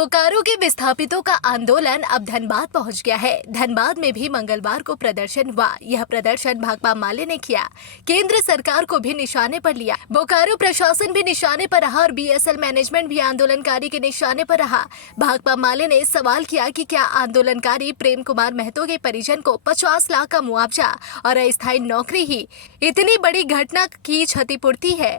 बोकारो के विस्थापितों का आंदोलन अब धनबाद पहुंच गया है। धनबाद में भी मंगलवार को प्रदर्शन हुआ। यह प्रदर्शन भाकपा माले ने किया। केंद्र सरकार को भी निशाने पर लिया। बोकारो प्रशासन भी निशाने पर रहा और बीएसएल मैनेजमेंट भी आंदोलनकारी के निशाने पर रहा। भाकपा माले ने सवाल किया कि क्या आंदोलनकारी प्रेम कुमार महतो के परिजन को 50 लाख का मुआवजा और अस्थायी नौकरी ही इतनी बड़ी घटना की क्षतिपूर्ति है।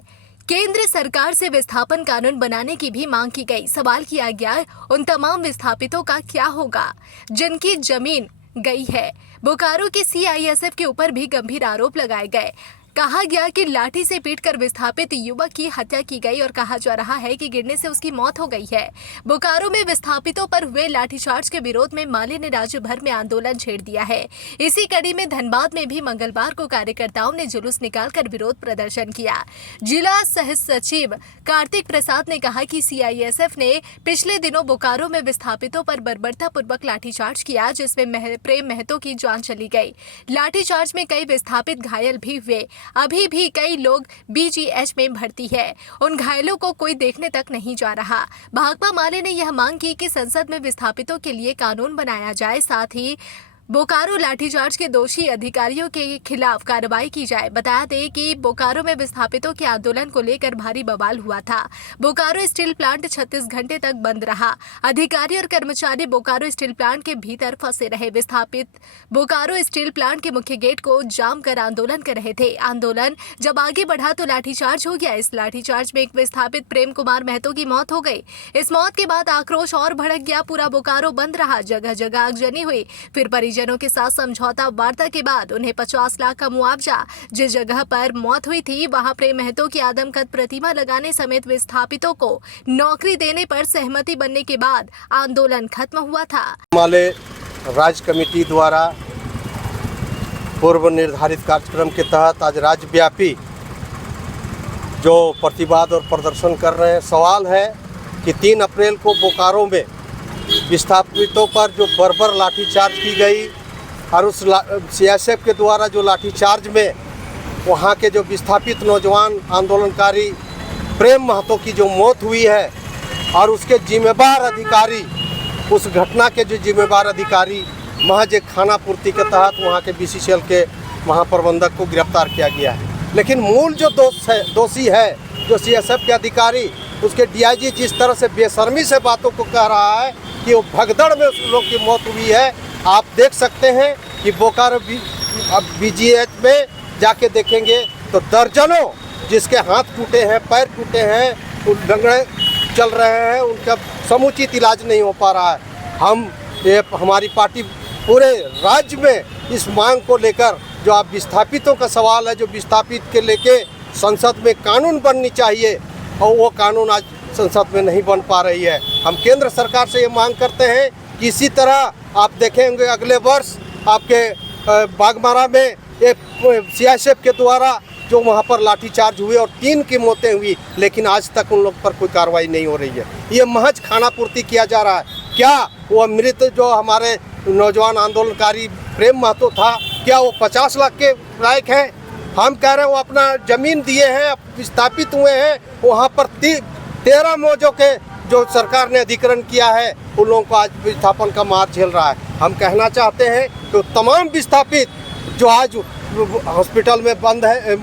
केंद्र सरकार से विस्थापन कानून बनाने की भी मांग की गई। सवाल किया गया उन तमाम विस्थापितों का क्या होगा जिनकी जमीन गई है। बोकारो के सीआईएसएफ के ऊपर भी गंभीर आरोप लगाए गए। कहा गया कि लाठी से पीटकर विस्थापित युवक की हत्या की गई और कहा जा रहा है कि गिरने से उसकी मौत हो गई है। बोकारो में विस्थापितों पर हुए लाठीचार्ज के विरोध में माले ने राज्य भर में आंदोलन छेड़ दिया है। इसी कड़ी में धनबाद में भी मंगलवार को कार्यकर्ताओं ने जुलूस निकालकर विरोध प्रदर्शन किया। जिला सह सचिव कार्तिक प्रसाद ने कहा कि सीआईएसएफ ने पिछले दिनों बोकारो में विस्थापितों पर बर्बरतापूर्वक लाठीचार्ज किया, जिसमें प्रेम महतो की जान चली गई। लाठीचार्ज में कई विस्थापित घायल भी हुए। अभी भी कई लोग बीजीएच में भर्ती है। उन घायलों को कोई देखने तक नहीं जा रहा। भाकपा माले ने यह मांग की कि संसद में विस्थापितों के लिए कानून बनाया जाए, साथ ही बोकारो लाठीचार्ज के दोषी अधिकारियों के खिलाफ कार्रवाई की जाए। बता दें कि बोकारो में विस्थापितों के आंदोलन को लेकर भारी बवाल हुआ था। बोकारो स्टील प्लांट 36 घंटे तक बंद रहा। अधिकारी और कर्मचारी बोकारो स्टील प्लांट के भीतर फंसे रहे। विस्थापित बोकारो स्टील प्लांट के मुख्य गेट को जाम कर आंदोलन कर रहे थे। आंदोलन जब आगे बढ़ा तो लाठीचार्ज हो गया। इस लाठीचार्ज में एक विस्थापित प्रेम कुमार महतो की मौत हो गई। इस मौत के बाद आक्रोश और भड़क गया। पूरा बोकारो बंद रहा। जगह जगह आगजनी हुई। फिर परिजनों के साथ समझौता वार्ता के बाद उन्हें 50 लाख का मुआवजा, जिस जगह पर मौत हुई थी वहां प्रेम महतो की आदमकद प्रतिमा लगाने समेत विस्थापितों को नौकरी देने पर सहमति बनने के बाद आंदोलन खत्म हुआ था। माले राज्य कमेटी द्वारा पूर्व निर्धारित कार्यक्रम के तहत आज राज्यव्यापी जो प्रतिवाद और प्रदर्शन कर रहे हैं। सवाल है कि 3 अप्रैल को बोकारो में विस्थापितों पर जो बर्बर लाठीचार्ज की गई और उस सीआईएसएफ के द्वारा जो लाठीचार्ज में वहाँ के जो विस्थापित नौजवान आंदोलनकारी प्रेम महतो की जो मौत हुई है और उसके जिम्मेदार अधिकारी, उस घटना के जो जिम्मेदार अधिकारी महज एक खाना पूर्ति के तहत वहाँ के बीसीसीएल के महाप्रबंधक को गिरफ्तार किया गया है। लेकिन मूल जो दोषी है जो सीआईएसएफ के अधिकारी, उसके डीआईजी जिस तरह से बेशर्मी से बातों को कह रहा है कि वो भगदड़ में उस लोग की मौत हुई है। आप देख सकते हैं कि बोकारो बीजीएच में जाके देखेंगे तो दर्जनों जिसके हाथ टूटे हैं, पैर टूटे हैं, डंगड़े चल रहे हैं, उनका समुचित इलाज नहीं हो पा रहा है। हमारी पार्टी पूरे राज्य में इस मांग को लेकर, जो आप विस्थापितों का सवाल है, जो विस्थापित के लेके संसद में कानून बननी चाहिए और वो कानून आज संसद में नहीं बन पा रही है। हम केंद्र सरकार से ये मांग करते हैं कि इसी तरह आप देखेंगे अगले वर्ष आपके बागमारा में एक सीआईएसएफ के द्वारा जो वहाँ पर लाठीचार्ज हुए और 3 की मौतें हुई, लेकिन आज तक उन लोग पर कोई कार्रवाई नहीं हो रही है। ये महज खानापूर्ति किया जा रहा है। क्या वो मृत जो हमारे नौजवान आंदोलनकारी प्रेम महतो था, क्या वो 50 लाख के लायक हैं? हम कह रहे हैं वो अपना ज़मीन दिए हैं, विस्थापित हुए हैं। वहाँ पर 13 मौजों के जो सरकार ने अधिग्रहण किया है, उन लोगों को आज विस्थापन का मार झेल रहा है। हम कहना चाहते हैं कि तमाम विस्थापित जो आज हॉस्पिटल में बंद है,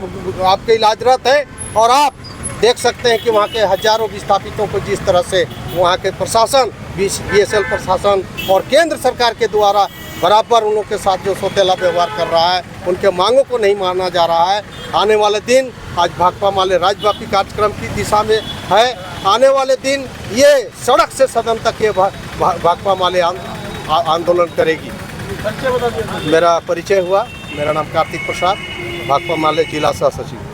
आपके इलाजरत है, और आप देख सकते हैं कि वहाँ के हजारों विस्थापितों को जिस तरह से वहाँ के प्रशासन, बीएसएल प्रशासन और केंद्र सरकार के द्वारा बराबर उन लोगों के साथ जो सौतेला व्यवहार कर रहा है, उनके मांगों को नहीं माना जा रहा है। आने वाले दिन आज भाकपा माले राज्यव्यापी कार्यक्रम की दिशा में है। आने वाले दिन ये सड़क से सदन तक ये भाकपा माले आंदोलन करेगी। मेरा परिचय हुआ, मेरा नाम कार्तिक प्रसाद, भाकपा माले जिला सह सचिव।